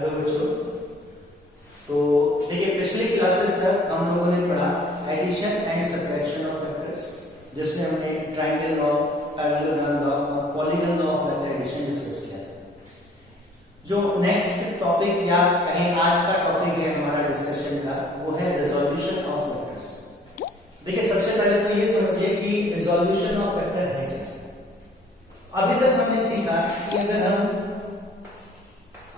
Hello बच्चों। तो देखिए पिछले क्लासेस तक हम लोगों ने पढ़ा addition and subtraction of vectors, जिसमें हमने ट्रायंगल लॉ, पैरेललोग्राम लॉ और polygon law of vector addition discuss किया है। जो नेक्स्ट टॉपिक या कहें आज का टॉपिक है हमारा डिस्कशन का, वो है रिजोल्यूशन ऑफ वेक्टर्स। देखिए सबसे पहले तो ये समझिए कि रिजोल्यूशन ऑफ वेक्टर है क्या। अभी तक हमने सीखा कि अगर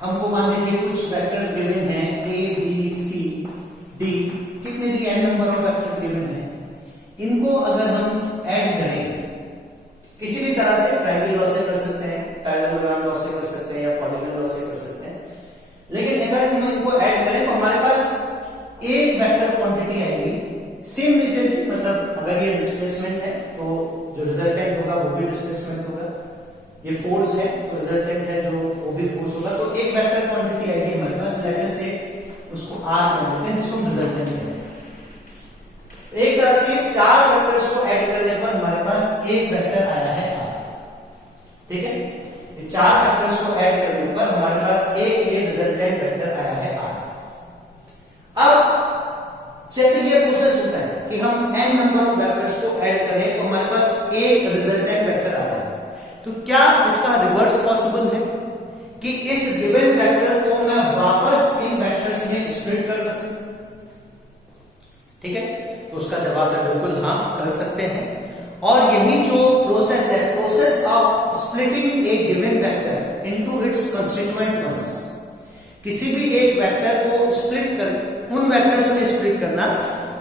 हमको मान लीजिए कुछ वेक्टर्स गिवन हैं a b c d, कितने भी n number of vectors given हैं, इनको अगर हम ऐड करें किसी भी तरह से, प्राइमरी लॉ से कर सकते हैं, पैरेललोग्राम लॉ से कर सकते हैं या पॉलीगन लॉ से कर सकते हैं, लेकिन अगर हम इनको ऐड करें तो हमारे पास एक वेक्टर क्वांटिटी आएगी सेम रीजन की। मतलब अगर ये डिस्प्लेसमेंट है तो जो रिजल्टेंट होगा वो भी डिस्प्लेसमेंट होगा, ये फोर्स है तो रिजल्टेंट है जो वो भी फोर्स होगा। तो एक वेक्टर क्वांटिटी आएगी हमारे पास, लेटर से उसको r बोलते हैं, जिसको रिजल्टेंट कहते हैं। एक तरह से चार वेक्टर्स को ऐड करने पर हमारे पास एक वेक्टर आया है r। ठीक है, ये चार वेक्टर्स को ऐड करने पर हमारे पास एक ये रिजल्टेंट वेक्टर आया है r। अब जैसे ये प्रोसेस होता है कि हम n नंबर ऑफ वेक्टर्स को ऐड करें तो हमारे पास एक रिजल्टेंट वेक्टर आता है, तो क्या इसका रिवर्स पॉसिबल है कि इस गिवन वेक्टर को मैं वापस इन वेक्टर्स में स्प्लिट कर सकूं? ठीक है, तो उसका जवाब है बिल्कुल हाँ, कर सकते हैं। और यही जो प्रोसेस है, process of splitting a given vector into its constituent ones, किसी भी एक वेक्टर को स्प्लिट कर उन वेक्टर्स में स्प्लिट करना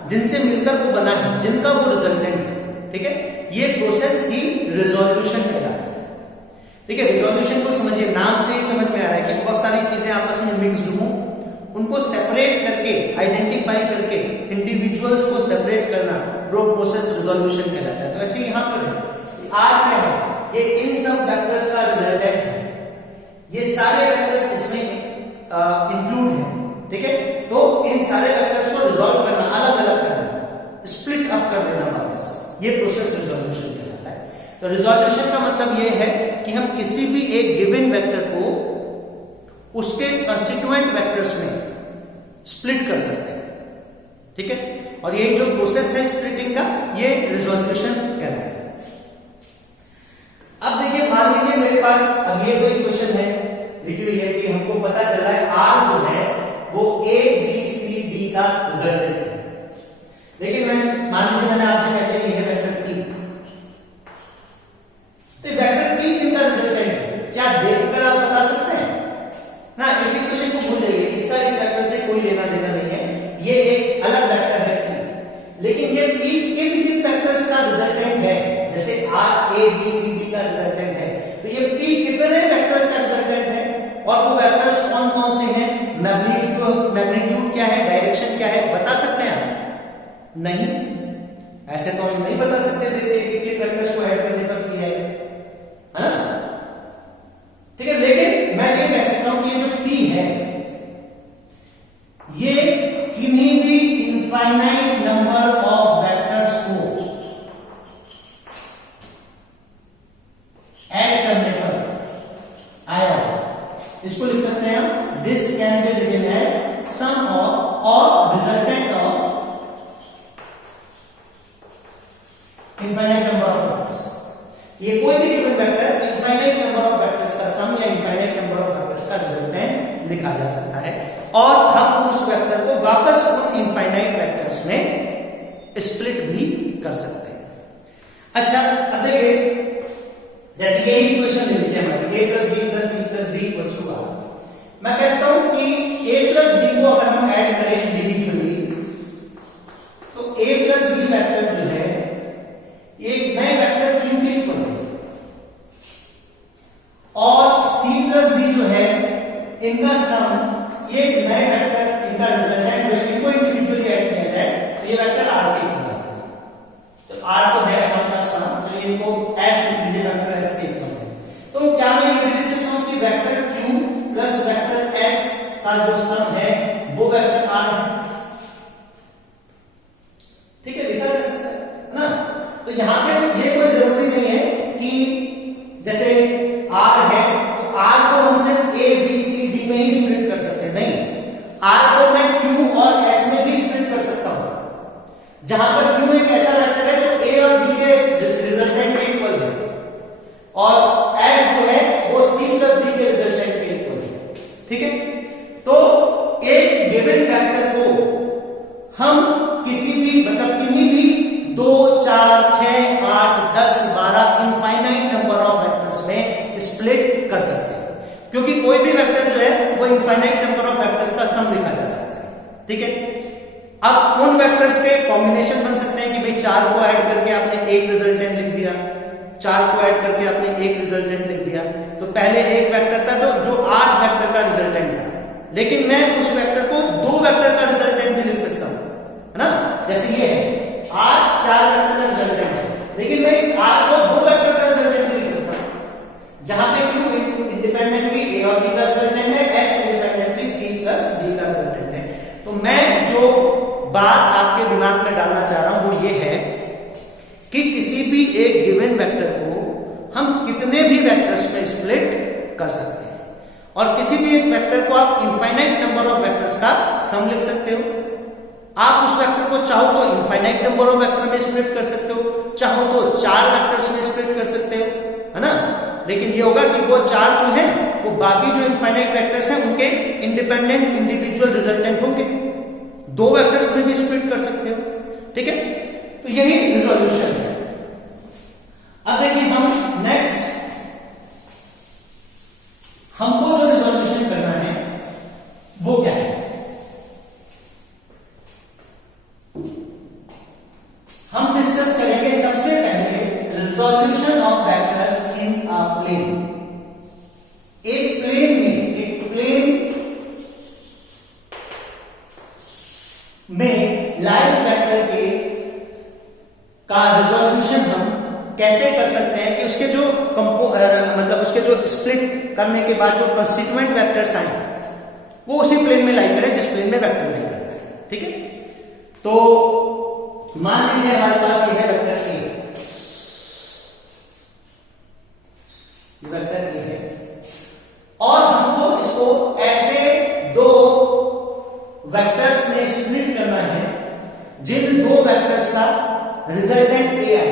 जिनसे मिलकर वो बना है, जिनका वो रिजल्टेंट है। ठीक है, ये प्रोसेस ही रिजोल्यूशन कहलाता है। देखिए रिजोल्यूशन को समझिए, नाम से ही समझ में आ रहा है कि बहुत सारी चीजें आपस में मिक्स्ड हो, उनको सेपरेट करके, आइडेंटिफाई करके, इंडिविजुअल्स को सेपरेट करना, वो प्रोसेस रिजोल्यूशन कहलाता है। तो ऐसे यहां पर आर क्या है, ये इन सब वेक्टर्स का रिजल्टेंट है, ये सारे वेक्टर्स इसमें इंक्लूड है। ठीक है, तो इन सारे वेक्टर्स को रिजोल्व करना, अलग अलग करना, स्प्लिट अप कर देना वापस, ये प्रोसेस रिजोल्यूशन कहलाता है। तो रिजोल्यूशन का मतलब ये है कि हम किसी भी एक गिवन वेक्टर को उसके कंस्टिट्यूएंट वेक्टर्स में स्प्लिट कर सकते हैं। ठीक है, और ये जो प्रोसेस है स्प्लिटिंग का, ये रिजोल्यूशन कहलाता है। अब देखिए मान लीजिए मेरे पास अब ये कोई क्वेश्चन है, देखिए ये कि हमको पता चल रहा है R जो है वो A B C D का रिजल्टेंट है। लेकिन मान लीजिए मैंने आपसे कहते हैं ये वेक्टर P, तो वेक्टर P किनका रिजल्टेंट है, क्या देखकर आप बता सकते हैं ना? इस इक्वेशन को भूल जाइए, इसका इस वेक्टर से कोई लेना देना नहीं है, ये एक अलग वेक्टर है P। लेकिन ये P किन किन वेक्टर्स का रिजल्टेंट है, जैसे R A B C D का रिजल्टेंट है, तो ये P कितने वेक्टर्स का रिजल्टेंट है, और वो वेक्टर्स कौन कौन से हैं, मैग्नीट्यूड क्या है, डायरेक्शन क्या है, बता सकते हैं आप? नहीं, ऐसे तो हम नहीं बता सकते कि किन वेक्टर्स को ऐड करने पर P आएगा, है ना? ठीक है, लेकिन मैं ये कह सकता हूं कि ये जो P है ये किन्हीं भी इनफाइनाइट नंबर ऑफ वेक्टर्स को ऐड करने पर आया है। इसको लिख सकते हैं हम, this can be written as sum of और resultant of infinite number of vectors. ये कोई भी given vector infinite number of vectors का सम या इनफाइनाइट नंबर ऑफ वेक्टर्स का रिजल्टेंट लिखा जा सकता है, और हम उस वेक्टर को वापस उन इनफाइनाइट वेक्टर्स में स्प्लिट भी कर सकते हैं। अच्छा, अब देखिए जैसे ये इक्वेशन ले लीजिए हमारी a + b + c + d = r। मैं कहता हूं कि a + b को अगर हम ऐड करें इंडिविजुअली, तो a + b वेक्टर जो है एक नए वेक्टर q के इक्वल है, और c + d जो है इनका सम, ये नए वेक्टर, इनका रिजल्टेंट जो है, इनको इंडिविजुअली ऐड किया जाए तो ये वेक्टर r के इक्वल है। तो r तो है हमारे पास ना, चलिए इनको s लिख लीजिए, वेक्टर s के इक्वल है। तो क्या मैं ये लिख सकता हूं कि vector q plus vector s का जो सम है वो वेक्टर r है? ठीक है, लिखा जा सकता है ना? तो यहां पे ये कोई जरूरी नहीं है कि जैसे r है तो r को हम सिर्फ a b c d में ही स्प्लिट कर सकते क्योंकि कोई भी वेक्टर जो है वो इनफाइनाइट नंबर ऑफ वेक्टर्स का सम लिखा जा सकता है। ठीक है, अब उन वेक्टर्स के कॉम्बिनेशन बन सकते हैं कि भाई 4 को ऐड करके आपने एक रिजल्टेंट लिख दिया, 4 को ऐड करके आपने एक रिजल्टेंट लिख दिया। तो पहले एक वेक्टर था तो जो 8 वेक्टर का रिजल्टेंट था, लेकिन मैं उस वेक्टर को 2 वेक्टर का रिजल्टेंट भी लिख सकता हूं, है ना। जैसे ये है 8 4 वेक्टर का रिजल्टेंट है, लेकिन मैं इस 8 को 2 वेक्टर का रिजल्टेंट भी लिख सकता हूं, जहां पे Q इंडिपेंडेंटली A और B का रिजल्टेंट है, X independently C plus D का रिजल्टेंट है। तो मैं जो बात आपके दिमाग में डालना चाह रहा हूं वो ये है कि किसी भी एक गिवन वेक्टर को हम कितने भी वेक्टर्स में स्प्लिट कर सकते हैं, और किसी भी एक वेक्टर को आप इनफाइनाइट नंबर ऑफ वेक्टर्स का सम लिख सकते हो। आप उस वेक्टर को चाहो तो इनफाइनाइट नंबर ऑफ वेक्टर में स्प्लिट कर सकते हो, चाहो तो 4 वेक्टर्स में स्प्लिट कर सकते हो, है ना। लेकिन ये होगा कि वो 4 जो है वो बाकी जो इनफाइनाइट वेक्टर्स हैं उनके इंडिपेंडेंट इंडिविजुअल रिजल्टेंट होंगे। 2 वेक्टर्स में भी स्प्लिट कर सकते हो। ठीक है, तो यही रिजोल्यूशन है। अब देखिए हम नेक्स्ट, हमको जो रिजोल्यूशन करना है वो क्या है। हम डिस्कस करेंगे सबसे पहले resolution of vectors in a plane. एक प्लेन में लाइन वेक्टर के का रिजोल्यूशन हम कैसे कर सकते हैं कि उसके जो मतलब उसके जो स्प्लिट करने के बाद जो कंस्टिट्यूएंट वेक्टर्स आए वो उसी प्लेन में लाई करें जिस प्लेन में वेक्टर लाई करता है। ठीक है, तो मान लीजिए हमारे पास ये है वेक्टर ए, वेक्टर ए है, और हमको इसको ऐसे 2 वेक्टर्स में स्प्लिट करना है जिन 2 वेक्टर्स का रिजल्टेंट ए है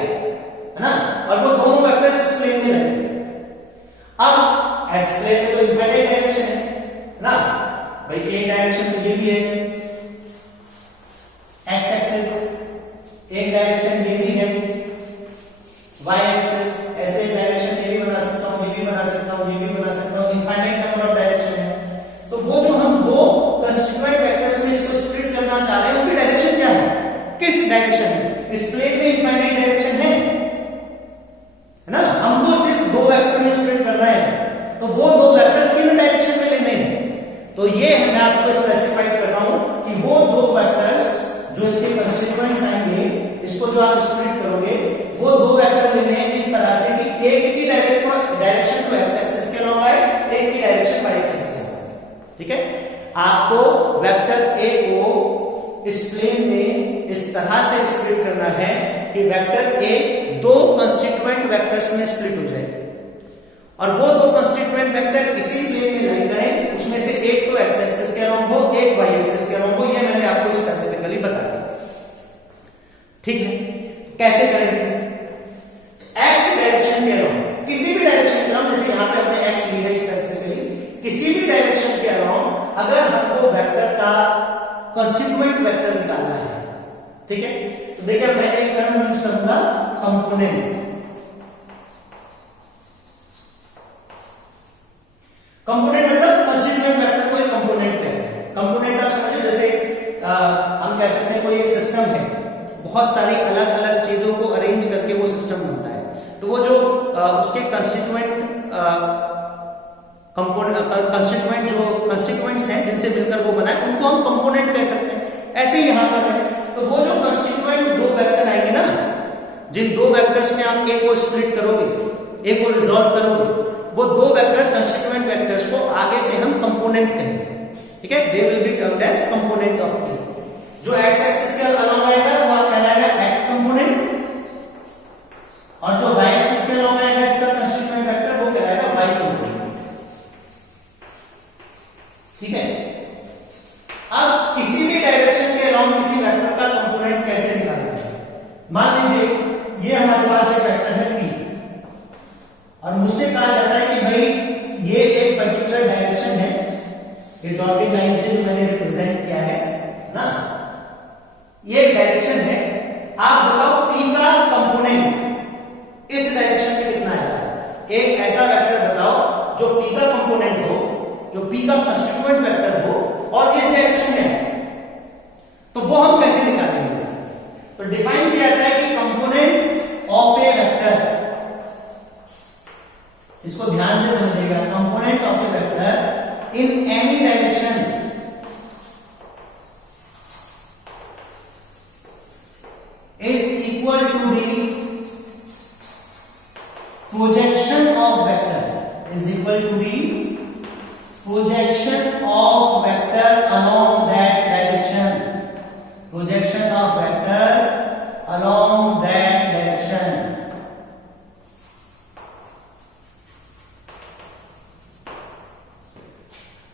ना, और वो दोनों वेक्टर्स इस प्लेन में रहते हैं। अब एस प्लेन में तो इनफाइनाइट डायरेक्शन है ना भाई, एक डायरेक्शन तो ये भी है एक्स एक्सिस, एक डायरेक्शन ये भी है वाई एक्सिस, ऐसे डायरेक्शन ये भी बना सकता हूं, ये भी बना सकता हूं, ये भी बना सकता हूं, इनफाइनाइट नंबर ऑफ डायरेक्शन है। तो वो जो हम 2 कंस्टिट्यूएंट वेक्टर्स में इसको स्प्लिट करना चाह रहे हैं उनकी डायरेक्शन क्या है, किस डायरेक्शन में, इस प्लेन में इनफाइनाइट डायरेक्शन है ना। हमको सिर्फ 2 वेक्टर में स्प्लिट करना है, तो वो 2 वेक्टर किन डायरेक्शन में लेने हैं, तो ये मैं आपको स्पेसिफाइड कर रहा हूं कि वो 2 वेक्टर्स जो इसके कंस्टिट्यूएंट्स आएंगे, इसको जो आप स्प्लिट करोगे वो 2 वेक्टर लेने हैं इस तरह से कि एक की डायरेक्शन तो एक्स एक्सिस के लॉन्ग आए, एक की डायरेक्शन वाई एक्सिस के लॉन्ग आए। ठीक है, आपको वेक्टर ए को इस प्लेन में इस तरह से स्प्लिट करना है कि वेक्टर ए 2 कंस्टिट्यूएंट वेक्टर्स में स्प्लिट हो जाए, और वो 2 कंस्टिट्यूएंट वेक्टर इसी प्लेन में लाई करें, उसमें से एक तो एक्स एक्सिस के अलॉन्ग हो, एक वाई एक्सिस के अलॉन्ग हो। ये मैंने आपको स्पेसिफिकली बता दिया। ठीक है, कैसे करेंगे, एक्स डायरेक्शन के अलॉन्ग, किसी भी डायरेक्शन के अलॉन्ग, जैसे यहां पे हमने एक्स ली है स्पेसिफिकली, किसी भी डायरेक्शन के अलॉन्ग अगर हमको वेक्टर का कंस्टिट्यूएंट वेक्टर निकालना है, ठीक है, तो देखिए मैं एक टर्म यूज करूंगा कंपोनेंट। कंपोनेंट मतलब कंस्टिट्यूएंट वेक्टर को एक कंपोनेंट कहते हैं। कंपोनेंट आप समझो, जैसे हम कह सकते हैं कोई एक सिस्टम है, बहुत सारी अलग अलग चीजों को अरेंज करके वो सिस्टम बनता है, तो वो जो उसके कंस्टिट्यूएंट जो कंस्टिट्यूएंट्स हैं जिनसे मिलकर वो बना है उनको हम कंपोनेंट कह सकते हैं। ऐसे ही यहां पर है, तो वो जो कंस्टिट्यूएंट 2 वेक्टर आएंगे ना, जिन 2 वेक्टर्स में आप एक को स्प्लिट करोगे, एक को रिजॉल्व करोगे, वो 2 वेक्टर कंस्टिट्यूएंट वेक्टर्स को आगे से हम कंपोनेंट कहेंगे। ठीक है, they will be termed as component of a. जो एक्स एक्सिस के अलॉन्ग आएगा वो कहलाएगा एक्स कंपोनेंट, और जो वाई एक्सिस के अलॉन्ग आएगा इसका कंस्टिट्यूएंट वेक्टर वो कहलाएगा वाई कंपोनेंट। ठीक है, अब किसी भी डायरेक्शन के अलॉन्ग किसी वेक्टर का कंपोनेंट कैसे निकालेंगे। मान लीजिए ये हमारे पास एक वेक्टर है P, और मुझसे कहा जाता है कि भाई ये एक पर्टिकुलर डायरेक्शन है, ये डॉटेड लाइन से जो मैंने रिप्रेजेंट किया है ना, ये डायरेक्शन है। आप बताओ P का कंपोनेंट इस डायरेक्शन में कितना आएगा। एक ऐसा वेक्टर बताओ जो P का कंपोनेंट हो जो P का कंस्टिट्यूएंट वेक्टर हो और इस डायरेक्शन में है, तो वो हम कैसे निकालेंगे? तो डिफाइन किया जाता है कि कंपोनेंट ऑफ ए वेक्टर, इसको ध्यान से समझिएगा, component of A vector in any direction is equal to the projection of vector, is equal to the projection of vector along that direction, projection of vector along that direction.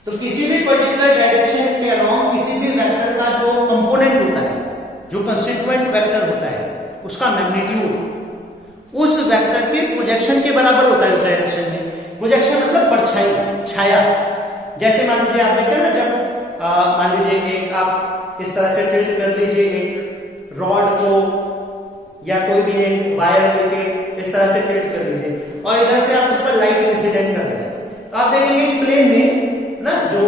तो किसी भी particular direction के along किसी भी vector का जो component होता है, जो कंस्टिट्यूएंट वेक्टर होता है, उसका मैग्नीट्यूड उस वेक्टर के प्रोजेक्शन के बराबर होता है उस डायरेक्शन में। प्रोजेक्शन मतलब परछाई, छाया। जैसे मान लीजिए आप देखते हैं ना, जब मान लीजिए एक आप इस तरह से टिल्ट कर लीजिए एक रॉड को या कोई भी एक वायर लेके इस तरह से टिल्ट कर लीजिए और इधर से आप उस पर लाइट इंसिडेंट कर दें, तो आप देखेंगे इस प्लेन में ना, जो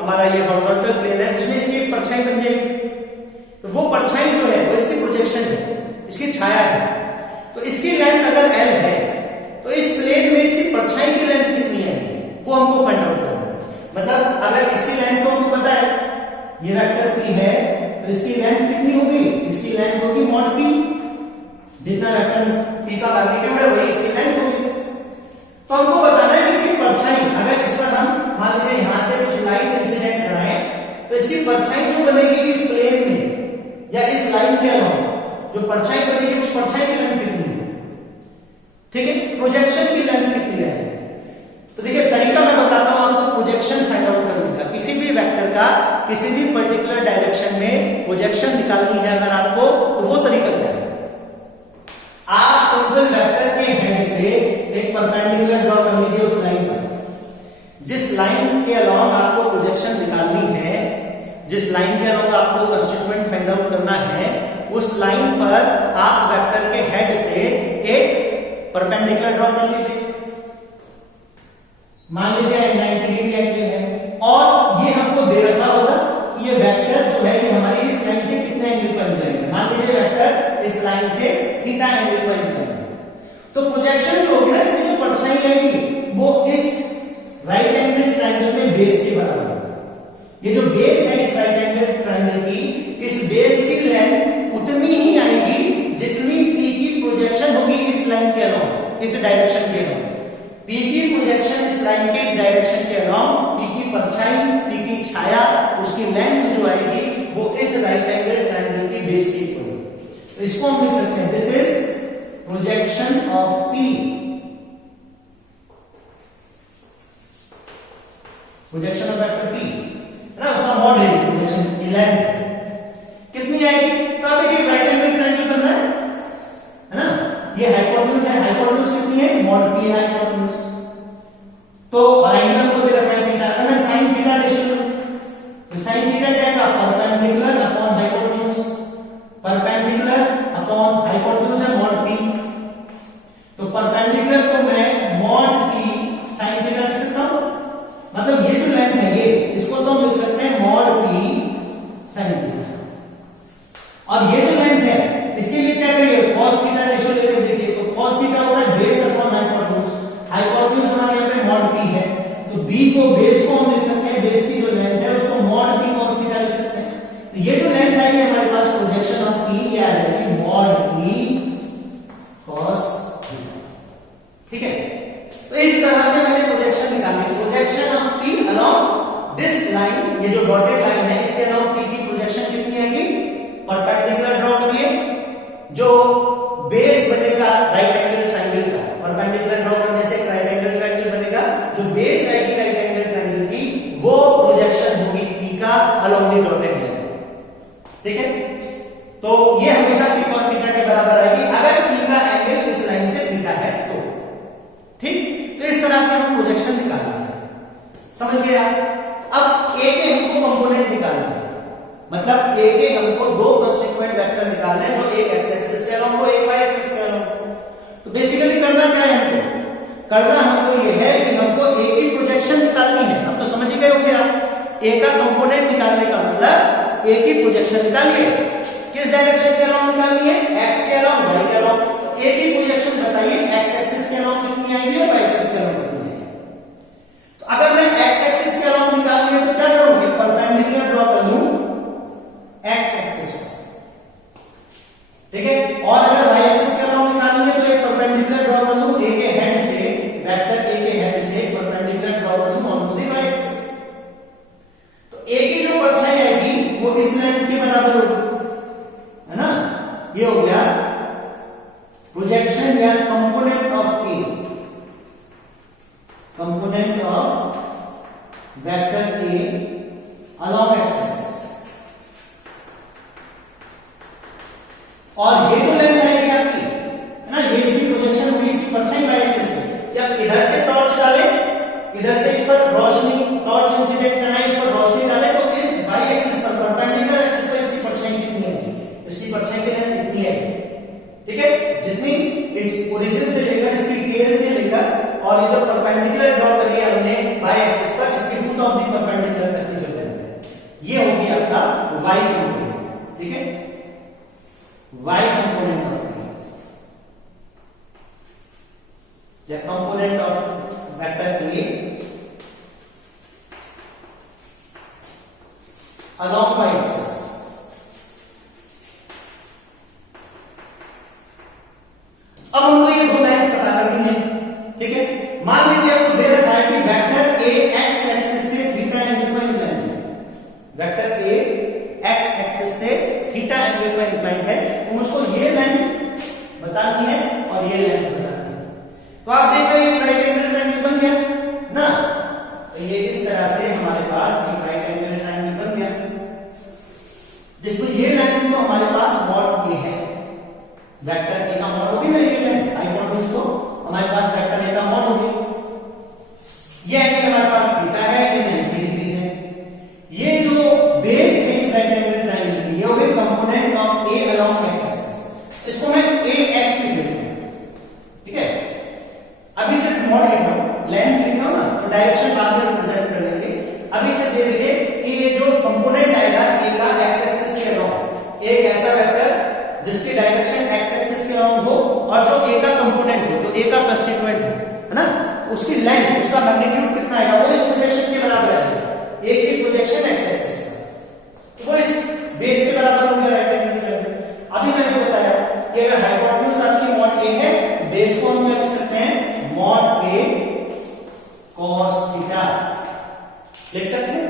हमारा ये हॉरिजॉन्टल प्लेन है, उसमें इसकी एक परछाई बन जाएगी। तो वो परछाई जो है वो इसकी प्रोजेक्शन है, इसकी छाया है। तो इसकी लेंथ अगर l है तो इस प्लेन में इसकी परछाई की लेंथ कितनी है वो हमको फाइंड आउट करना है। मतलब अगर इसकी लेंथ तो हमको पता है, ये वेक्टर p है, तो इसकी लेंथ कितनी होगी? इसकी लेंथ होगी मॉड p, जितना वेक्टर p का मैग्नीट्यूड है वही इसकी लेंथ होगी। तो हमको बताना है कि इसकी परछाई, अगर इस पर हम मान लीजिए यहां से कुछ लाइट इंसिडेंट कराएं तो इसकी परछाई जो बनेगी इस प्लेन में या इस लाइन के अलावा जो परछाई बनेगी उस परछाई की लेंथ कितनी है? ठीक है, प्रोजेक्शन की लेंथ कितनी है? तो देखिए तरीका मैं बताता हूं आपको प्रोजेक्शन फाइंड आउट करने का। किसी भी वेक्टर का किसी भी पर्टिकुलर डायरेक्शन में प्रोजेक्शन निकालनी है अगर आपको, तो वो तरीका क्या है? आप सिंपल वेक्टर के हेड से एक परपेंडिकुलर ड्रॉ कर लीजिए उस लाइन पर। जिस लाइन के अलोंग आपको प्रोजेक्शन निकालनी है, जिस लाइन के अलावा आपको कंस्टिट्यूएंट फाइंड आउट करना है, उस लाइन पर आप वेक्टर के हेड से एक परपेंडिकुलर ड्रॉ कर लीजिए। मान लीजिए 90 डिग्री एंगल है और ये हमको दे रखा होगा कि ये वेक्टर जो है ये हमारी इस लाइन से कितने एंगल पर मिलेगा। मान लीजिए वेक्टर इस लाइन से थीटा एंगल पर मिलेगा, तो प्रोजेक्शन जो होगी ना, इसकी जो परछाई आएगी वो इस राइट एंगल ट्रायंगल में बेस के बराबर होगा। ये जो बेस है इस राइट एंगल ट्रायंगल की, इस बेस की लेंथ उतनी ही आएगी जितनी p की प्रोजेक्शन होगी इस लाइन के अलोंग, इस डायरेक्शन के अलोंग। p की प्रोजेक्शन इस लाइन के इस डायरेक्शन के अलोंग, p की परछाई, p की छाया, उसकी लेंथ जो आएगी वो इस राइट एंगल ट्रायंगल की बेस की इक्वल होगी। तो इसको हम लिख सकते हैं, this is projection of p, projection of vector p ना, उसका मॉड है प्रोजेक्शन की लेंथ कितनी आएगी? तो आप देखिए राइट एंगल ट्रायंगल बन रहा है ना, ये हाइपोटेन्यूज है, हाइपोटेन्यूज कितनी है? मॉड p है हाइपोटेन्यूज। तो और एंगल को दे रखा है थीटा, अगर मैं sin थीटा रेशियो, तो sin थीटा क्या आएगा? Perpendicular upon hypotenuse, perpendicular upon hypotenuse है मॉड p, तो परपेंडिकुलर को मैं मॉड p sin थीटा लिख सकता हूं। मतलब ये जो लेंथ है ये, इसको तो हम लिख सकते हैं मॉड p sin थीटा। और ये जो लेंथ है इसके लिए क्या करिए? cos थीटा रेशियो लेके देखिए, तो cos थीटा होता है बेस अपॉन हाइपोटेन्यूज, हाइपोटेन्यूज हमारे यहाँ पे मॉड p है, तो b को बेस को हम लिख सकते हैं, बेस की जो लेंथ है उसको मॉड p cos थीटा लिख सकते हैं। तो ये जो लेंथ आएगी हमारे पास प्रोजेक्शन ऑफ p क्या आ जाएगी? Mod p cos theta. ठीक है, तो इस तरह से मैंने प्रोजेक्शन निकाली, projection of p along this line, ये जो डॉटेड लाइन है इसके अलोंग p की प्रोजेक्शन कितनी आएगी? परपेंडिकुलर ड्रॉ करिए, जो बेस बनेगा राइट एंगल ट्रायंगल का, परपेंडिकुलर ड्रॉ करने से राइट एंगल ट्रायंगल बनेगा, जो बेस आएगी राइट एंगल ट्रायंगल की वो प्रोजेक्शन होगी p का अलोंग द डॉटेड लाइन। ठीक है, तो ये हमेशा p cos थीटा के बराबर आएगी अगर p का एंगल इस लाइन से थीटा है तो। ठीक, तो इस तरह से हम प्रोजेक्शन निकालते हैं, समझ गए आप? अब एक हमको कंपोनेंट निकालना है, मतलब एक एक हमको दो कंस्टिट्यूएंट वेक्टर निकालने हैं, जो एक एक्स एक्सिस के अलोंग हो, एक वाई एक्सिस के अलोंग हो। तो बेसिकली करना क्या है हमको? करना हमको ये है कि हमको एक ही प्रोजेक्शन निकालनी है। अब तो समझिए ए का कंपोनेंट निकालने का मतलब ए की प्रोजेक्शन निकालिए। किस डायरेक्शन के अलोंग निकालिए? एक्स के अलोंग, वाई के अलोंग। ए की प्रोजेक्शन बताइए एक्स एक्सिस के अलोंग कितनी आएगी और वाई एक्सिस के अलोंग कितनी आएगी। तो अगर मैं एक्स एक्सिस के अलोंग निकालनी है तो क्या करूंगी? परपेंडिकुलर ड्रॉ कर लूं एक्स एक्सिस पर, ठीक है। और अगर वाई एक्सिस के अलोंग निकालनी है तो एक परपेंडिकुलर ड्रॉ कर लूं ए के हेड से, वेक्टर ए के हेड से परपेंडिकुलर ड्रॉ कर लूं on to the y axis. तो ए की जो परछाई आएगी वो इस लाइन के बराबर होगी, है ना। ये हो गया प्रोजेक्शन या component of A, component of vector a along x axis. और ये जो लाइन आएगी आपकी, है ना, ये इसकी प्रोजेक्शन होगी, इसकी परछाई वाई एक्सिस पे। या इधर से टॉर्च डाले, इधर से इस पर रोशनी, टॉर्च इंसिडेंट करना है, इस पर रोशनी डाले तो इस वाई एक्सिस पर परपेंडिकुलर एक्सिस पर इसकी परछाई कितनी आएगी? इसकी परछाई की लाइन कितनी आएगी? ठीक है, जितनी इस ओरिजिन से लेकर इसकी टेल से लेकर और ये जो परपेंडिकुलर ड्रॉ करी है हमने वाई एक्सिस पर, इसकी फुट ऑफ द परपेंडिकुलर तक की जो लेंथ है, ये होगी आपका वाई कंपोनेंट। ठीक है, वाई कंपोनेंट ऑफ या component of vector A along y axis। अब हमको ये दो लाइन पता करनी है, ठीक है। मान लीजिए आपको दे रखा है कि वेक्टर ए एक्स एक्सिस से थीटा एंगल पर इंक्लाइंड है, वेक्टर ए एक्स एक्सिस से थीटा एंगल पर इंक्लाइंड है, तो मुझको ये लाइन बतानी है और ये लाइन बतानी है। तो आप देख रहे हैं राइट एंगल ट्रायंगल बन गया ना, तो ये इस तरह से हमारे पास राइट एंगल ट्रायंगल बन गया, जिसमें ये लाइन तो हमारे पास मॉड ए है, वेक्टर ए का मॉड होगी ना, ये लाइन हाइपोटेन्यूज तो हमारे पास वेक्टर ए का मॉड होगी। ये एंगल हमारे पास थीटा है, ये 90 डिग्री है। ये जो बेस है इस राइट एंगल ट्रायंगल की, ये हो गई component of A along x axis. इसको मैं ए एक्स लिख देता हूं, ठीक है। अभी सिर्फ मॉड लिख रहा हूं, लेंथ लिख रहा हूं ना, तो डायरेक्शन बाद में रिप्रेजेंट कर लेंगे। अभी से दे दीजिए कि ये जो कंपोनेंट आएगा ए का एक्स एक्सिस के अलोंग, एक ऐसा वेक्टर जिसकी डायरेक्शन एक्स एक्सिस के अलोंग हो और जो ए का कंपोनेंट हो, जो ए का कंस्टिट्यूएंट है ना, उसकी लेंथ, उसका मैग्नीट्यूड कितना आएगा, वो इस प्रोजेक्शन के बराबर है। ए की प्रोजेक्शन एक्स एक्सिस पर, वो इस बेस के बराबर होगा राइट एंगल ट्रायंगल। अभी मैंने बताया कि अगर हाइपोटेन्यूज आपकी मॉड ए है, बेस को हम क्या लिख सकते हैं, मॉड ए cos थीटा लिख सकते हैं।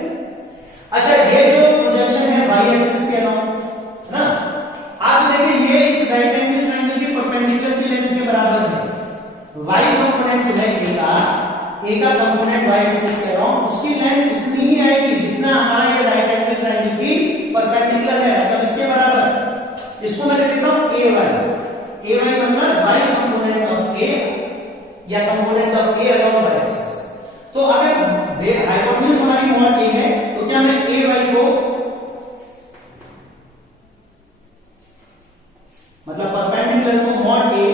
अच्छा, ये जो प्रोजेक्शन है वाई एक्सिस के अलोंग ना, आप देखिए ये इस राइट एंगल ट्रायंगल की परपेंडिकुलर की लेंथ के बराबर है। वाई कंपोनेंट जो है ए का कंपोनेंट वाई एक्सिस के अलोंग, उसकी लेंथ उतनी ही आएगी जितना हमारा ये राइट एंगल ट्रायंगल की परपेंडिकुलर है, मतलब इसके बराबर। इसको मैं लिख देता हूं ए वाई मतलब वाई कंपोनेंट ऑफ ए या component of A along y axis. तो अगर हाइपोटेन्यूज हमारी मॉड ए है, तो क्या मैं ए वाई को मतलब परपेंडिकुलर को मॉड ए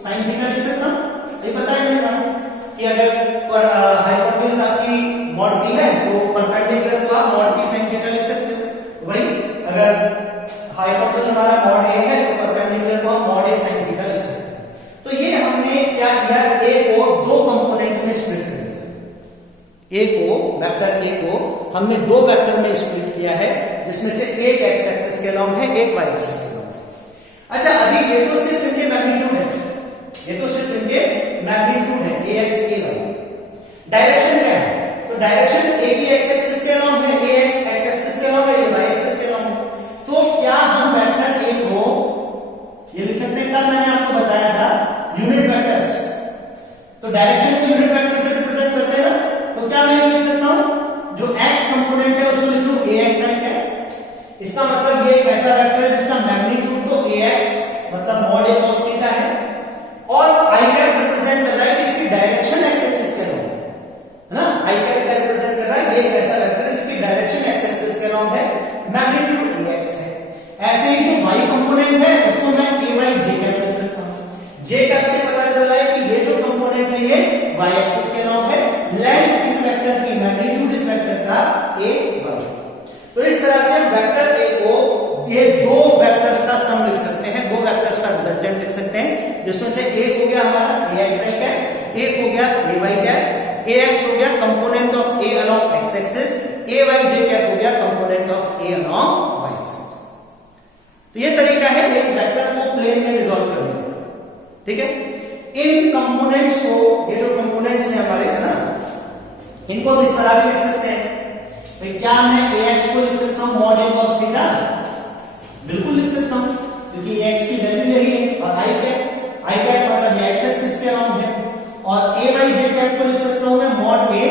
sin थीटा लिख सकता हूं। ये बताया मैंने आपको कि अगर हाइपोटेन्यूज आपकी मॉड बी है तो परपेंडिकुलर को आप मॉड बी sin थीटा लिख सकते हो। वही अगर हाइपोटेन्यूज हमारा मॉड ए है तो परपेंडिकुलर को हम मॉड ए sin थीटा लिख सकते हैं। तो ये हमने क्या किया, ए को दो कंपोनेंट में स्प्लिट कर दिया। ए को, वेक्टर ए को हमने दो वेक्टर में स्प्लिट किया है, जिसमें से एक एक्स एक्सिस के अलोंग है, एक वाई एक्सिस के अलोंग है। अच्छा, अभी ये तो सिर्फ इनके मैग्नीट्यूड है, ये तो सिर्फ इनके मैग्नीट्यूड है, ए एक्स ए वाई। डायरेक्शन क्या है, तो डायरेक्शन ए की एक्स एक्सिस के अलोंग है, ए एक्स एक्स एक्सिस के अलोंग है, ये वाई एक्सिस के अलोंग है। तो क्या हम वेक्टर ए को ये लिख सकते हैं, कल मैंने आपको बताया था यूनिट वेक्टर्स, तो डायरेक्शन को यूनिट वेक्टर से रिप्रेजेंट करते हैं ना, तो क्या मैं लिख सकता हूं, जो x कंपोनेंट है उसको लिख लूं ax है। इसका मतलब ये एक ऐसा वेक्टर है जिसका मैग्नीट्यूड तो ax मतलब मॉड a cos थीटा है, और i कैप रिप्रेजेंट कर रहा है इसकी डायरेक्शन x एक्सिस के अलोंग है ना, i कैप क्या रिप्रेजेंट कर रहा है, ये एक ऐसा वेक्टर है जिसकी डायरेक्शन x एक्सिस के अलोंग है, मैग्नीट्यूड ax है। ऐसे ही जो y कंपोनेंट है उसको मैं ay j कैप लिख सकता हूं। j कैप से पता चल रहा है कि ये जो कंपोनेंट है ये y एक्सिस के अलोंग है, लेंथ इस वेक्टर की, मैग्नीट्यूड इस वेक्टर का a जिसमें से एक हो गया हमारा ax i कैप, एक हो गया ay कैप, ax हो गया component of a along x axis, ayj cap हो गया component of a along y axis। तो ये तरीका है एक वेक्टर को प्लेन में रिजॉल्व करने का, ठीक है। इन कंपोनेंट्स को, ये जो कंपोनेंट्स हैं हमारे, है ना, इनको हम इस तरह भी लिख सकते हैं। तो क्या मैं ax को लिख सकता हूं मॉड a cos थीटा? बिल्कुल लिख सकता हूं, क्योंकि ax की वैल्यू यही है, और i कैप मतलब ये x एक्सिस के अराउंड है, और ayj कैप को लिख सकता हूं मैं mod a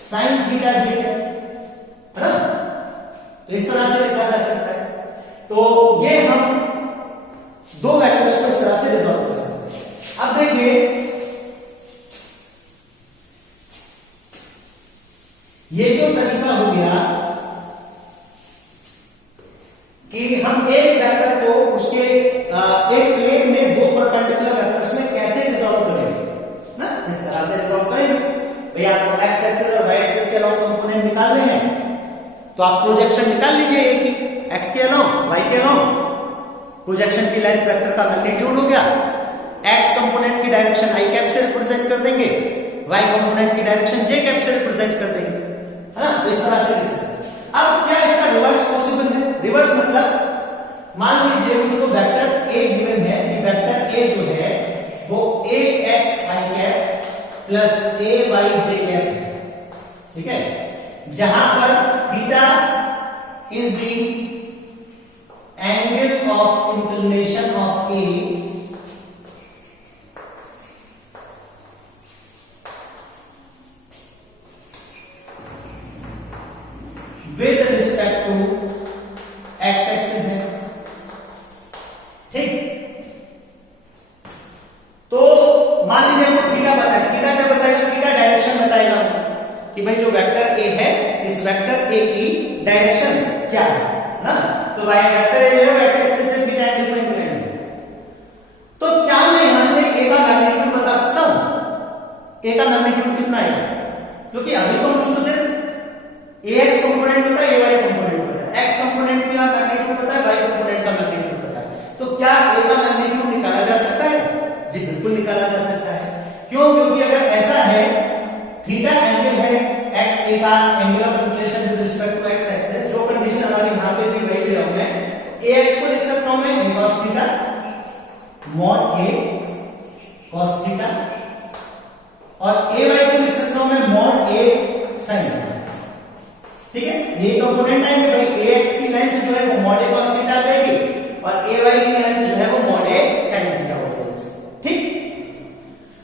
sin theta j, है ना। तो इस तरह से लिखा जा सकता है। तो ये हम दो वेक्टर्स को इस तरह से रिजॉल्व कर सकते हैं। अब देखिए, ये जो तरीका हो गया कि हम एक वेक्टर को उसके एक प्लेन में दो परपेंडिकुलर वेक्टर्स में कैसे रिजॉल्व करेंगे ना, इस तरह से रिजॉल्व करेंगे। भैया आपको एक्स एक्सिस और वाई एक्सिस के अलावा कंपोनेंट निकालने हैं, तो आप प्रोजेक्शन निकाल लीजिए एक ही, एक्स के अलावा वाई के अलावा। प्रोजेक्शन की लेंथ वेक्टर का मैग्नीट्यूड हो गया, एक्स कंपोनेंट की डायरेक्शन आई कैप से रिप्रेजेंट कर देंगे, वाई कंपोनेंट की डायरेक्शन जे कैप से रिप्रेजेंट कर देंगे, है ना। तो इस तरह से लिख सकते हैं। अब क्या इसका रिवर्स पॉसिबल है? रिवर्स मतलब मान लीजिए मुझको वेक्टर ए गिवन है कि वेक्टर ए जो है वो ए एक्स आई कैप प्लस ए वाई जे कैप है, ठीक है, जहां पर theta is the angle of inclination of A with respect to x axis है, ठीक। तो मान लीजिए हमको थीटा पता है, थीटा क्या बताएगा? थीटा डायरेक्शन बताएगा कि भाई जो वेक्टर ए है, इस वेक्टर ए की डायरेक्शन क्या है ना। तो वाई वेक्टर ए जो है एक्स एक्सिस से थीटा एंगल में इंक्लाइन। तो क्या मैं यहां से ए का मैग्नीट्यूड बता सकता हूं? ए का मैग्नीट्यूड कितना है? क्योंकि अभी तो मुझको सिर्फ ax कंपोनेंट पता है, ay कंपोनेंट पता है, x कंपोनेंट का मैग्नीट्यूड पता है, y कंपोनेंट का मैग्नीट्यूड पता है। तो क्या a का मैग्नीट्यूड निकाला जा सकता है? जी बिल्कुल निकाला जा सकता है। क्यों? क्योंकि अगर ऐसा है, थीटा एंगल है a का angle of inclination with respect to x axis, जो कंडीशन हमारी यहां पे दी वही दे रहा हूं मैं। ax को लिख सकता हूं मैं a cos theta mod a cos theta, और ay को लिख सकता हूं मैं मॉड a sin थीटा, ठीक है। ये कंपोनेंट आएंगे भाई, ax की लेंथ जो है वो मॉड a cos थीटा देगी, और ay की लेंथ जो है वो मॉड a sin थीटा हो जाएगी, ठीक।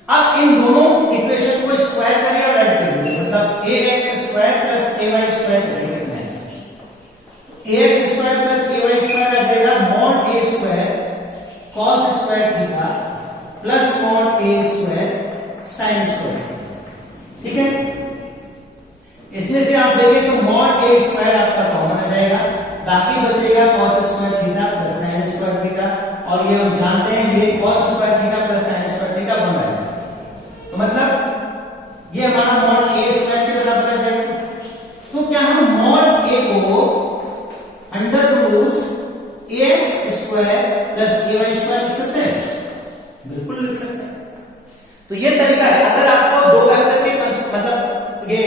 अब इन दोनों इक्वेशन को स्क्वायर करिए और ऐड करिए, मतलब ax square plus ay square करना है। ax square plus ay square आ जाएगा mod a square cos square theta plus mod a square sin square, ठीक है। इसमें से आप देखें तो मॉड a स्क्वायर आपका कॉमन आ जाएगा, बाकी बचेगा cos square theta plus sin square theta, और ये हम जानते हैं ये cos square theta plus sin square theta बन रहा है। तो मतलब ये हमारा मॉड a स्क्वायर के बराबर आ जाएगा। तो क्या हम मॉड a को under root ax square plus ay square लिख सकते हैं? बिल्कुल लिख सकते हैं। तो ये तरीका है। अगर आपको दो वेक्टर के मतलब ये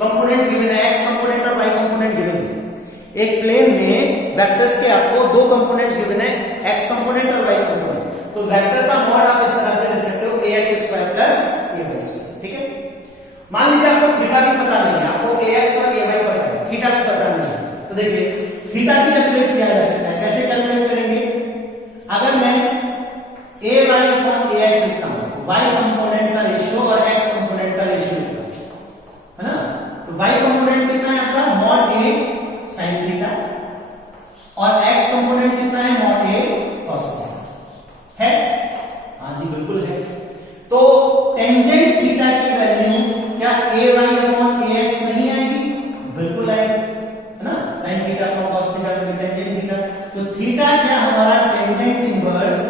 कंपोनेंट्स गिवन है, x कंपोनेंट और y कंपोनेंट गिवन है, एक प्लेन में वेक्टर्स के आपको दो कंपोनेंट्स गिवन है, x कंपोनेंट और y कंपोनेंट, तो वेक्टर का मॉड आप इस तरह से लिख सकते हो ax square plus ay square, ठीक है। मान लीजिए आपको थीटा भी पता नहीं है, आपको ax और ay पता है, थीटा भी पता नहीं है, तो देखिए थीटा की कैलकुलेट किया जा सकता है। कैसे कैलकुलेट करेंगे? अगर मैं ay अपॉन ax लिखता हूं, y कंपोनेंट का रेशियो और x कंपोनेंट का रेशियो लिखता हूं, है ना। तो y कंपोनेंट कितना है आपका? मॉड a sin थीटा, और x कंपोनेंट कितना है? मॉड a cos थीटा है। हाँ जी बिल्कुल है। तो टेंजेंट थीटा की वैल्यू क्या ay अपॉन ax नहीं आएगी? बिल्कुल आएगी, है ना। sin theta upon cos theta का टेंजेंट थीटा, तो थीटा क्या हमारा tangent inverse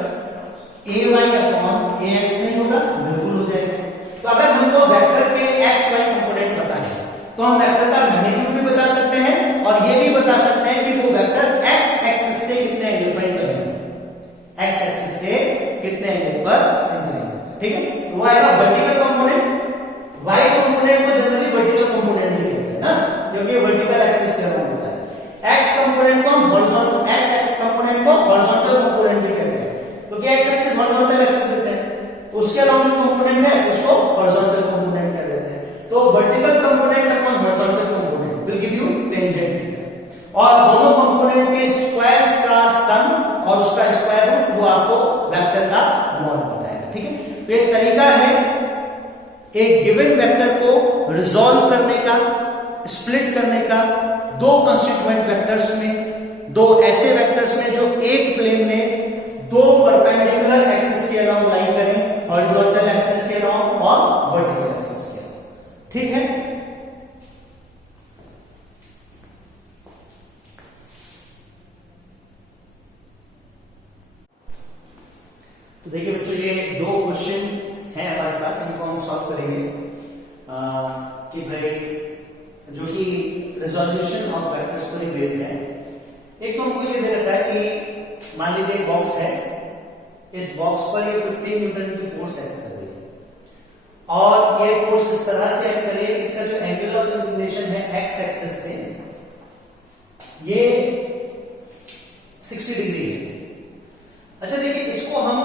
ay upon ax नहीं होगा? बिल्कुल हो जाएगा। तो अगर हमको वेक्टर के x y कंपोनेंट पता है तो हम वेक्टर का मैग्नीट्यूड भी बता सकते हैं, और ये भी बता सकते हैं कि वो वेक्टर x एक्सिस से कितने एंगल पर करेंगे, x एक्सिस से कितने एंगल वो आएगा वर्टिकल कंपोनेंट। वाई कंपोनेंट को जनरली वर्टिकल कंपोनेंट भी कहते हैं ना, क्योंकि वर्टिकल एक्सिस के अराउंड होता है। एक्स कंपोनेंट को हम हॉरिजॉन्टल एक्स कंपोनेंट को हॉरिजॉन्टल कंपोनेंट भी कहते हैं, क्योंकि एक्स एक्सिस हॉरिजॉन्टल एक्सिस देते हैं, तो उसके अराउंड जो कंपोनेंट है उसको हॉरिजॉन्टल कंपोनेंट कह देते हैं। तो vertical component upon horizontal component will give you tangent, और दोनों कंपोनेंट के स्क्वायर्स का सम और उसका स्क्वायर रूट वो आपको वेक्टर का मॉड बताएगा। ठीक है, तो एक तरीका है एक गिवन वेक्टर को रिजॉल्व करने का, स्प्लिट करने का दो कंस्टिट्यूएंट वेक्टर्स में, दो ऐसे वेक्टर्स में जो एक प्लेन में दो परपेंडिकुलर एक्सिस के अराउंड लाइन करें, हॉरिजॉन्टल एक्सिस के अराउंड और वर्टिकल एक्सिस के अराउंड। ठीक है, तो देखिए बच्चों ये दो क्वेश्चन है हमारे पास, इनको हम सॉल्व करेंगे कि भाई जो कि रिजोल्यूशन ऑफ वेक्टर्स पर बेस्ड है। एक तो हमको ये दे रखा है कि मान लीजिए एक बॉक्स है, इस बॉक्स पर ये 15 न्यूटन की फोर्स एक्ट कर रही है, और ये फोर्स इस तरह से एक्ट कर रही है कि इसका जो एंगल ऑफ इंक्लिनेशन है एक्स एक्सिस से ये 60 डिग्री है। अच्छा देखिए, इसको हम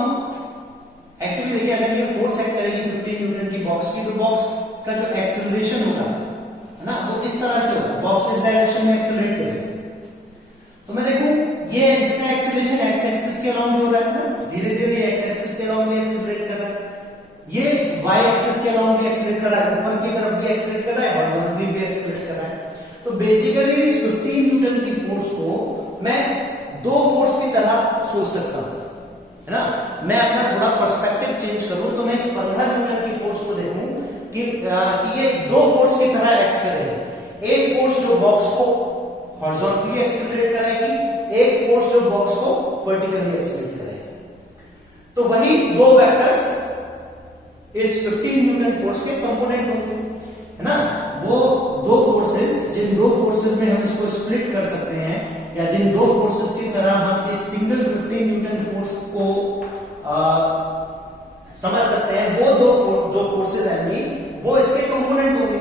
एक्चुअली देखिए अगर ये फोर्स एक्ट करेगी 15 न्यूटन की बॉक्स की, तो बॉक्स का जो एक्सेलरेशन होगा है ना वो इस तरह से होगा, बॉक्स इस डायरेक्शन में एक्सेलरेट करेगा। तो मैं देखूं ये इसका एक्सेलरेशन एक्स एक्सिस के अराउंड हो रहा है ना, धीरे धीरे एक्स एक्सिस के अराउंड भी एक्सेलरेट कर रहा है, ये वाई एक्सिस के अराउंड भी एक्सेलरेट कर रहा है, ऊपर की तरफ भी एक्सेलरेट कर रहा है, हॉरिजॉन्टली भी एक्सेलरेट कर रहा है। तो बेसिकली इस 15 न्यूटन की फोर्स को मैं दो फोर्स की तरह सोच सकता हूं, है ना। मैं अपना थोड़ा पर्सपेक्टिव चेंज करूं तो मैं इस 15 न्यूटन की फोर्स को देखूं कि ये दो फोर्स की तरह एक्ट कर रहे हैं। एक फोर्स जो बॉक्स को हॉरिजॉन्टली एक्सेलरेट करेगी, एक फोर्स जो बॉक्स को वर्टिकली एक्सेलरेट करेगी। तो वही दो वेक्टर्स इस 15 न्यूटन फोर्स के कंपोनेंट होंगे, है ना। वो दो फोर्सेस, जिन दो फोर्सेस में हम इसको स्प्लिट कर सकते हैं, या जिन दो फोर्सेस की तरह हम इस सिंगल 15 न्यूटन फोर्स को समझ सकते हैं, वो दो जो फोर्सेस आएंगी वो इसके कंपोनेंट होंगे,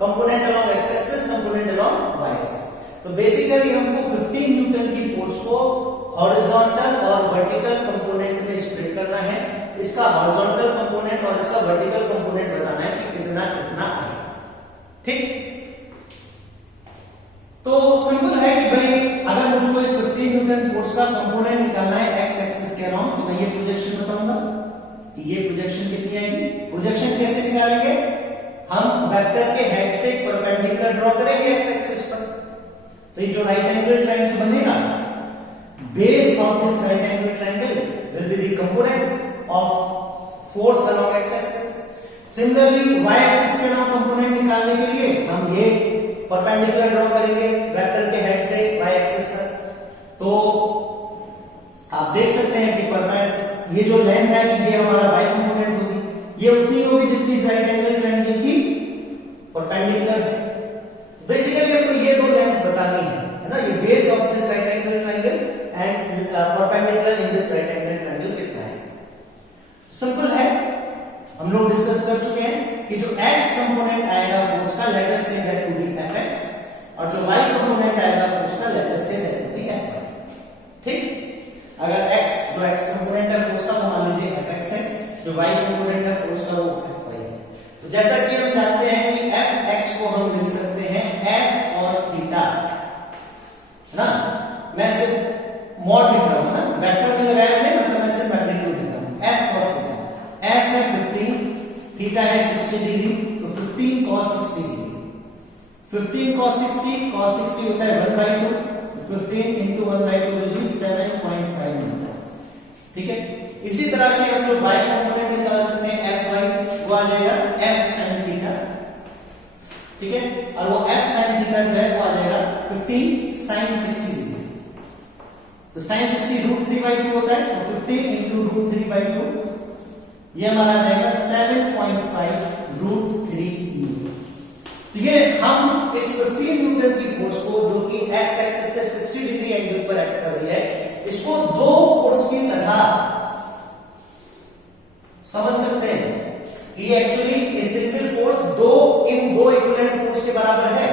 component along x axis, component along y axis. तो बेसिकली हमको 15 न्यूटन की फोर्स को हॉरिजॉन्टल और वर्टिकल कंपोनेंट में स्प्लिट करना है, इसका हॉरिजॉन्टल कंपोनेंट और इसका वर्टिकल कंपोनेंट बताना है कि कितना कितना आएगा। ठीक, तो सिंपल है कि भाई अगर मुझको इस 15 न्यूटन फोर्स का कंपोनेंट निकालना है एक्स एक्सिस के अराउंड, तो मैं ये प्रोजेक्शन बताऊंगा कि ये प्रोजेक्शन कितनी आएगी। प्रोजेक्शन कैसे निकालेंगे, हम वेक्टर के हेड से परपेंडिकुलर ड्रॉ करेंगे एक्स एक्सिस पर, तो ये जो राइट एंगल ट्रायंगल बनेगा, base of this right angle triangle will be the component of force along x axis. Similarly y axis के अराउंड कंपोनेंट निकालने के लिए हम ये परपेंडिकुलर ड्रॉ करेंगे वेक्टर के हेड से वाई एक्सिस तक। तो आप देख सकते हैं कि ये जो लेंथ है ये हमारा वाई कंपोनेंट होगी, ये उतनी होगी जितनी राइट एंगल ट्रायंगल की परपेंडिकुलर है। बेसिकली आपको ये दो लेंथ बतानी है ना, ये base of this right angle triangle and perpendicular in this right angle triangle कितना है। सिंपल है, हम लोग डिस्कस कर चुके हैं कि जो x कंपोनेंट आएगा फोर्स का, let us say that to be fx, और जो y कंपोनेंट आएगा फोर्स का, let us say that to B fy। ठीक, अगर x जो x कंपोनेंट है फोर्स का वो मान लीजिए fx है, जो y कंपोनेंट है फोर्स का वो fy है। तो जैसा कि हम जानते हैं कि fx को हम लिख सकते हैं f cos थीटा, ना, मैं सिर्फ मॉड लिख रहा हूं ना, वेक्टर नहीं लगाया मैंने, मतलब मैं सिर्फ मैग्नीट्यूड लिख रहा हूं। f cos थीटा, f है 15, थीटा है 60 डिग्री, तो 15 cos 60 डिग्री, 15 cos 60 होता है 1/2, 15 into 1/2 will be 7.5 मीटर। ठीक है, इसी तरह से हम जो y कंपोनेंट निकाल सकते हैं fy, वो आ जाएगा f sin थीटा। ठीक है, और वो f sin थीटा जो है वो आ जाएगा 15 sin 60 डिग्री, तो sin 60 √3/2 होता है, तो 15 into √3/2 ये हमारा आ जाएगा 7.5 √3 न्यूटन। तो ये हम इस 15 न्यूटन की फोर्स को, जो कि एक्स एक्सिस से 60 डिग्री एंगल पर एक्ट कर रही है, इसको दो फोर्स की तरह समझ सकते हैं ये एक्चुअली ये सिंगल फोर्स दो इक्विवेलेंट फोर्स के बराबर है,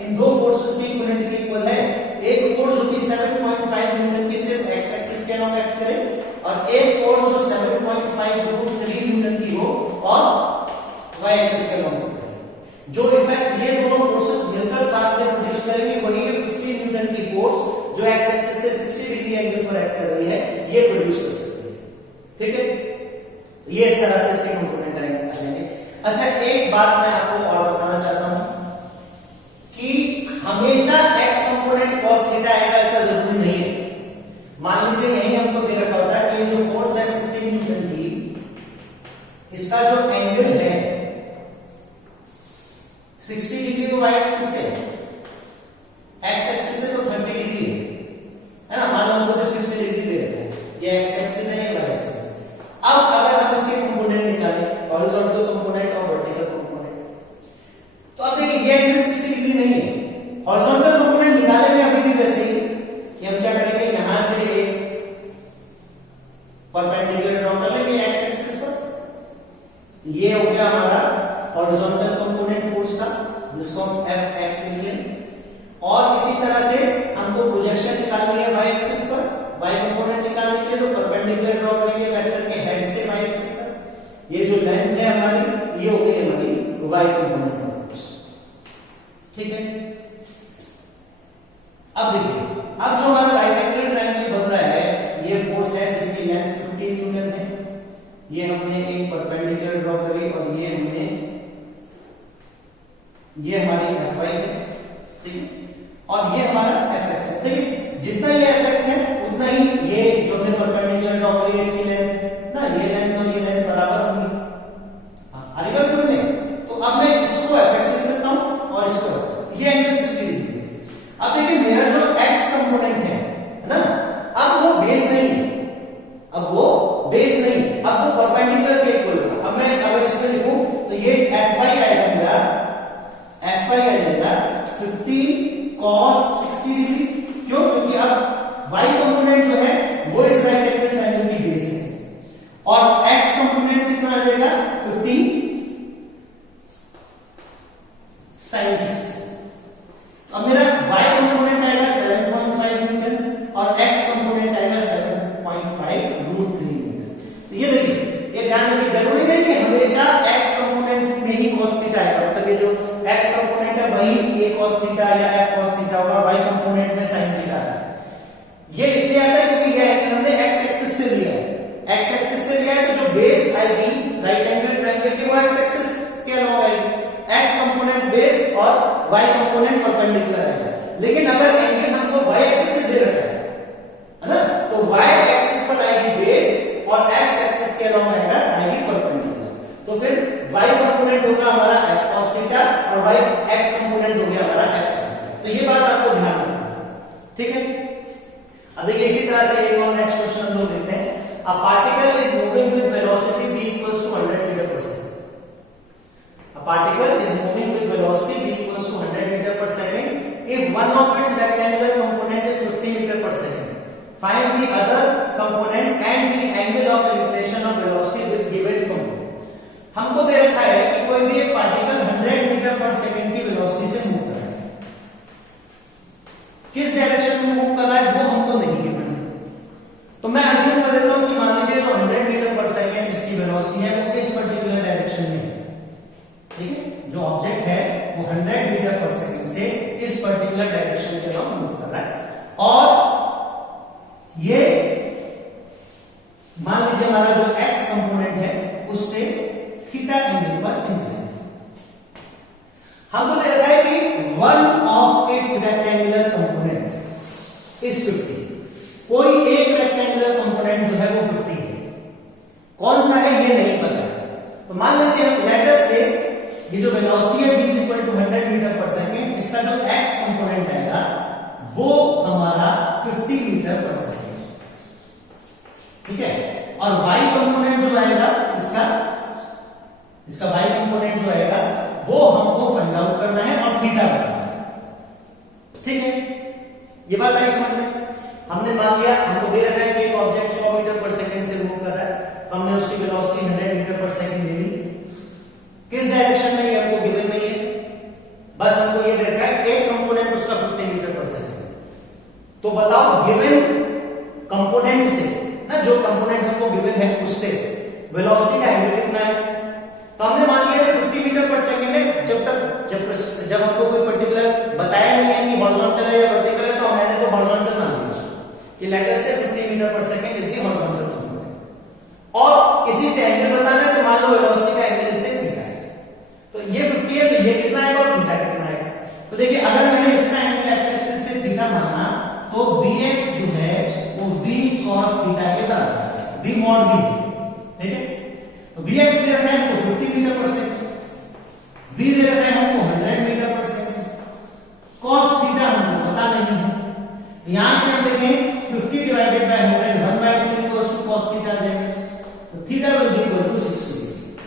इन दो फोर्सेस की इक्विवेलेंट के इक्वल है। एक फोर्स जो कि 7.5 न्यूटन की सिर्फ एक्स एक्सिस के अलोंग एक्ट करे और एक फोर्स जो 7.5 न्यूटन की हो और वाई एक्सिस के अलोंग एक्ट करे। जो इफेक्ट ये दोनों फोर्सेस मिलकर साथ में प्रोड्यूस करेंगे वही 50 न्यूटन की फोर्स जो एक्स एक्सिस से 60 डिग्री एंगल पर एक्ट कर रही है ये प्रोड्यूस कर सकती है। ठीक है, ये इस तरह से इसके कंपोनेंट आएंगे। अच्छा, एक बात मैं आपको और बताना चाहता हूं कि हमेशा x कंपोनेंट cos थीटा आएगा ऐसा जरूरी नहीं है। मान लीजिए यही हमको दे रखा होता है कि जो फोर्स है 50 न्यूटन की, इसका जो एंगल है 60 डिग्री तो y एक्सिस से, x एक्सिस से तो 30 डिग्री है ना। मान लो हमको सिर्फ 60 डिग्री दे रखा है, ये x एक्सिस है ये y एक्सिस है। अब अगर हम इसके कंपोनेंट निकालें, हॉरिजॉन्टल कंपोनेंट और वर्टिकल कंपोनेंट, तो अब देखिए ये एंगल 60 डिग्री नहीं है। हॉरिजॉन्टल कंपोनेंट निकालेंगे अभी भी वैसे ही कि हम क्या करेंगे, यहां से एक परपेंडिकुलर ड्रॉ कर लेंगे एक्स एक्सिस पर। ये हो गया हमारा हॉरिजॉन्टल कंपोनेंट फोर्स का, जिसको हम एफ एक्स लिख लेंगे। और इसी तरह से हमको प्रोजेक्शन निकालनी है वाई एक्सिस पर। वाई कंपोनेंट निकालने के लिए तो परपेंडिकुलर ड्रॉ करेंगे वेक्टर के हेड से वाई एक्सिस पर। ये जो लेंथ है हमारी, ये हो गई हमारी वाई कंपोनेंट का फोर्स। ठीक है, अब देखिए, अब जो हमारा राइट एंगल ट्रायंगल बन रहा है, ये फोर्स है जिसकी लेंथ 50 न्यूटन है। ये हमने एक परपेंडिकुलर ड्रॉ करी और ये हमने, ये हमारी Fy है, ठीक है, और ये हमारा Fx है। देखिए जितना ये Fx है उतना ही ये जो हमने परपेंडिकुलर ड्रॉ करी है इसकी लेंथ ना, ये लेंथ और ये लेंथ बराबर होंगी। आगे बात समझ में? तो अब मैं इसको Fx लिख सकता हूं और इसको, ये एंगल 60 डिग्री। अब देखिए मेरा जो x कंपोनेंट है ना, अब वो बेस नहीं, अब वो बेस नहीं, अब वो परपेंडिकुलर के इक्वल होगा। अब मैं अगर इसमें लिखूं तो ये Fy आएगा मेरा, Fy आ जाएगा 50 cos 60 डिग्री। क्यों? क्योंकि अब y कंपोनेंट जो है वो इस राइट एंगल ट्रायंगल की बेस है और x कंपोनेंट कितना आ जाएगा 50 sin 60। अब मेरा y कंपोनेंट आएगा 7.5 न्यूटन और x कंपोनेंट आएगा 7.5 √3 न्यूटन। तो ये देखिए, ये ध्यान रखिए, जरूरी नहीं कि हमेशा x कंपोनेंट में ही cos थीटा आएगा, मतलब ये जो x कंपोनेंट है वही a cos थीटा या f cos थीटा होगा, y कंपोनेंट में sin थीटा आता है। ये इसलिए आता है क्योंकि ये एंगल हमने x एक्सिस से लिया है, x एक्सिस से लिया है तो जो बेस आएगी राइट एंगल ट्रायंगल की वो x एक्सिस के अलोंग आएगी, x कंपोनेंट बेस और y कंपोनेंट परपेंडिकुलर आएगा। लेकिन अगर एंगल हमको y एक्सिस से दे रखा है ना, तो y एक्सिस पर आएगी बेस और x एक्सिस के अलोंग आएगी परपेंडिकुलर। तो फिर y कंपोनेंट होगा हमारा f cos थीटा और y x कंपोनेंट हो गया हमारा f sin थीटा। तो ये बात आपको ध्यान रखना है, ठीक है। अब देखिए इसी तरह से एक और नेक्स्ट क्वेश्चन हम लोग देखते हैं। A particle is moving with velocity v equals to 100 meter per second. A particle is moving with velocity v equals to 100 meter per second if one of its rectangular component is 50 meter per second. Find the other component and the angle of inclination of velocity with given component. हमको दे रखा है कि कोई भी एक particle 100 meter per second की velocity से move कर रहा है, किस डायरेक्शन में मूव कर रहा है वो हमको नहीं गिवन है। तो मैं अज्यूम कर देता हूं कि मान लीजिए जो 100 मीटर पर सेकंड इसकी वेलोसिटी है वो इस पर्टिकुलर डायरेक्शन में है, ठीक है। जो ऑब्जेक्ट है वो 100 मीटर पर सेकंड से इस पर्टिकुलर डायरेक्शन के अलावा मूव कर रहा है और ये मान लीजिए हमारा जो x कंपोनेंट है उससे थीटा एंगल पर इंक्लाइन है। हमको दे रखा है कि one of its rectangular component is 50। कोई एक रेक्टेंगुलर कंपोनेंट जो है वो 50 है, कौन सा है ये नहीं पता है। तो मान लेते हैं लेट अस से ये जो वेलोसिटी है v is equal to 100 meter per second, इसका जो x कंपोनेंट आएगा वो हमारा 50 मीटर पर सेकंड, ठीक है। और y कंपोनेंट जो आएगा इसका y कंपोनेंट जो आएगा वो हमको फाइंड आउट करना है और थीटा बताना है, ठीक है। ये बात आई समझ में? हमने मान लिया हमको दे रखा है कि एक ऑब्जेक्ट 100 मीटर पर सेकंड से मूव कर रहा है, तो हमने उसकी वेलोसिटी 100 मीटर पर सेकंड ले ली। किस डायरेक्शन में ये हमको गिवन नहीं है, बस हमको ये दे रखा है एक कंपोनेंट उसका 50 मीटर पर सेकंड। तो बताओ गिवन कंपोनेंट से ना, जो कंपोनेंट हमको गिवन है उससे वेलोसिटी का एंगल कितना है। तो हमने मान लिया 50 मीटर पर सेकंड है, जब हमको कोई पर्टिकुलर बताया नहीं है कि हॉरिजॉन्टल है या वर्टिकल है, तो मैंने तो हॉरिजॉन्टल मान लिया उसको कि लेट अस से 50 metre per second is the horizontal component. और इसी से एंगल बताना है, तो मान लो वेलोसिटी का एंगल इससे थीटा है, तो ये 50 है, तो ये कितना है और थीटा कितना है। तो देखिए अगर मैंने इसका एंगल एक्स एक्सिस से थीटा माना, तो bx जो है वो v cos थीटा के बराबर है, v mod v, ठीक है। तो bx दे रखा है हमको 50 मीटर पर सेकंड, v दे रखा है हमको 100 meter per second, cos theta हमको पता नहीं है। यहां से हम देखें 50 divided by 100 1/2 equals to cos theta आ जाएगा, तो theta will be equal to 60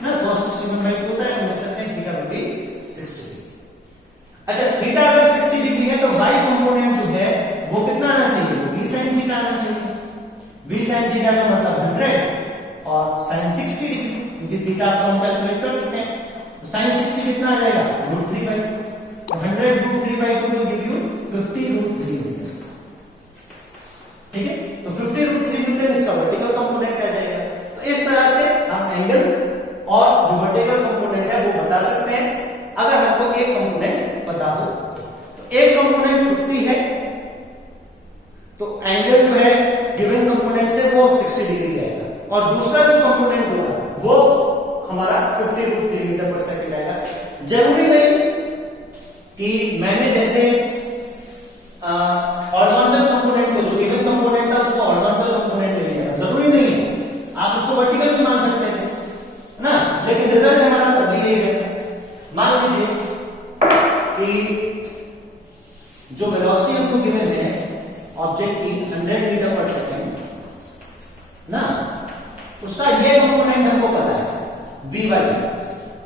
ना, cos 61/2 होता है, हम लिख सकते हैं थीटा विल बी 60। अच्छा थीटा अगर 60 डिग्री है तो y कंपोनेंट जो है वो कितना आना चाहिए, v sin थीटा आना चाहिए। v sin थीटा का मतलब 100 और sin 60 डिग्री, क्योंकि थीटा को हम कैलकुलेट कर चुके हैं, तो sin 60 कितना आ जाएगा √3/2, तो 100 √3/2 will give you 50 √3 मीटर, ठीक है। तो 50 √3 मीटर इसका वर्टिकल कंपोनेंट आ जाएगा। तो इस तरह से हम एंगल और जो वर्टिकल कंपोनेंट है वो बता सकते हैं अगर हमको एक कंपोनेंट पता हो। तो एक कंपोनेंट 50 है, तो एंगल जो है गिवन कंपोनेंट से वो 60 डिग्री आएगा, और दूसरा जो कंपोनेंट होगा वो हमारा 50 √3 मीटर पर सेकंड आएगा। जरूरी नहीं कि मैंने जैसे हॉरिजॉन्टल कंपोनेंट को, जो गिवन कंपोनेंट था उसको हॉरिजॉन्टल कंपोनेंट ले लिया, जरूरी नहीं है, आप उसको वर्टिकल भी मान सकते थे ना, लेकिन रिजल्ट हमारा तब्दील है। मान लीजिए कि जो वेलोसिटी हमको गिवन है ऑब्जेक्ट की 100 मीटर पर सेकंड ना, उसका ये कंपोनेंट हमको पता है vy,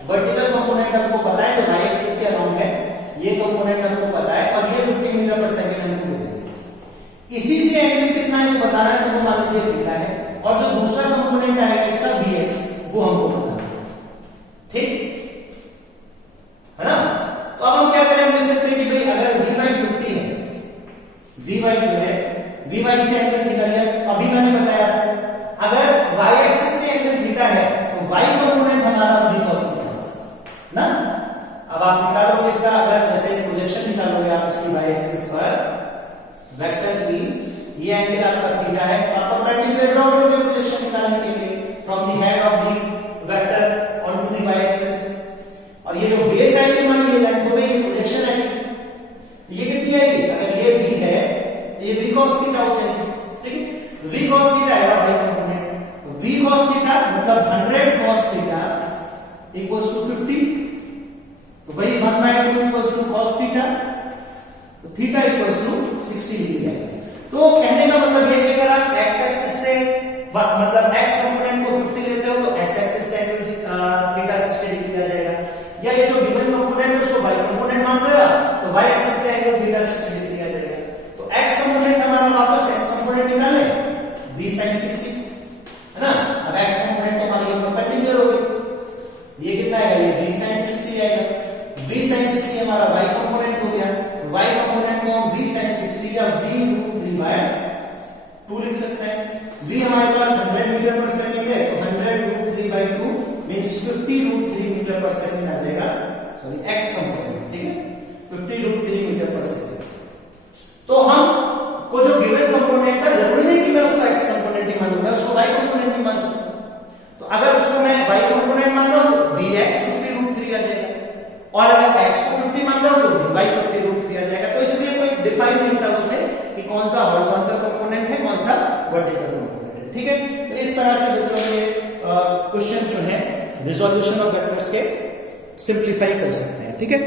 वर्टिकल कंपोनेंट हमको पता है जो y एक्सिस के अराउंड है, ये कंपोनेंट हमको पता है, और ये 50 मीटर पर सेकंड हमको मिल गया। इसी से एंगल कितना है वो बता रहा है, तो वो मान लीजिए थीटा है, और जो दूसरा कंपोनेंट आएगा इसका vx वो हमको पता है, ठीक है ना। तो अब हम क्या करें, हम लिख सकते हैं कि भाई अगर vy 50 है, vy जो है vy से एंगल थीटा लिया, अभी मैंने बताया अगर y एक्सिस से एंगल थीटा है तो y कंपोनेंट हमारा v cos थीटा ना। अब आप निकालोगे इसका, अगर जैसे प्रोजेक्शन निकालोगे आप इसकी y एक्सिस पर वेक्टर v, ये एंगल आपका थीटा है, आप परपेंडिकुलर ड्रॉ करोगे प्रोजेक्शन निकालने के लिए from the head of the vector on to the y axis, और ये जो बेस आएगी हमारी ये लाइन को ये प्रोजेक्शन आएगी, ये कितनी आएगी, अगर ये v है ये v cos थीटा हो जाएगी, ठीक है। v cos थीटा आएगा y कंपोनेंट, तो v cos थीटा मतलब 100 cos थीटा इक्वल्स टू 50, तो वही 1/2 इक्वल्स टू cos थीटा, तो थीटा इक्वल्स टू 60 डिग्री आएगा। तो कहने का मतलब ये कि अगर आप x एक्सिस से मतलब x कंपोनेंट को 50 लेते हो तो x एक्सिस से थीटा 60 डिग्री आ जाएगा, या ये जो गिवन कंपोनेंट है उसको y कंपोनेंट मान लेगा तो y एक्सिस से एंगल थीटा 60 डिग्री आ जाएगा। तो x कंपोनेंट हमारा वापस x कंपोनेंट निकाले v sin 60 है ना। अब x कंपोनेंट तो हमारी परपेंडिकुलर हो गई, ये कितना आएगा, ये v sin 60 आएगा, v sin 60 हमारा y कंपोनेंट हो गया, y कंपोनेंट को हम v sin 60 या v √3/2 लिख सकते हैं। v हमारे पास 100 मीटर पर सेकंड है, तो 100 √3/2 मींस 50 √3 मीटर पर सेकंड आ जाएगा, सॉरी x कंपोनेंट, ठीक है, 50 √3 मीटर पर सेकंड। तो हम को जो गिवन कंपोनेंट था, जरूरी नहीं कि मैं उसको x कंपोनेंट ही मानूं, मैं उसको y कंपोनेंट भी मान सकता हूं। तो अगर उसको मैं y कंपोनेंट मान रहा हूं तो vx 50 √3 आ जाएगा, और अगर x को 50 मान रहा हूं तो y 50 √3 आ जाएगा। तो इसलिए कोई डिफाइन नहीं था उसमें कि कौन सा हॉरिजॉन्टल कंपोनेंट है, कौन सा वर्टिकल कंपोनेंट है, ठीक है। तो इस तरह से बच्चों के क्वेश्चन जो है रिजोल्यूशन ऑफ वेक्टर्स के सिंपलीफाई कर सकते हैं, ठीक है।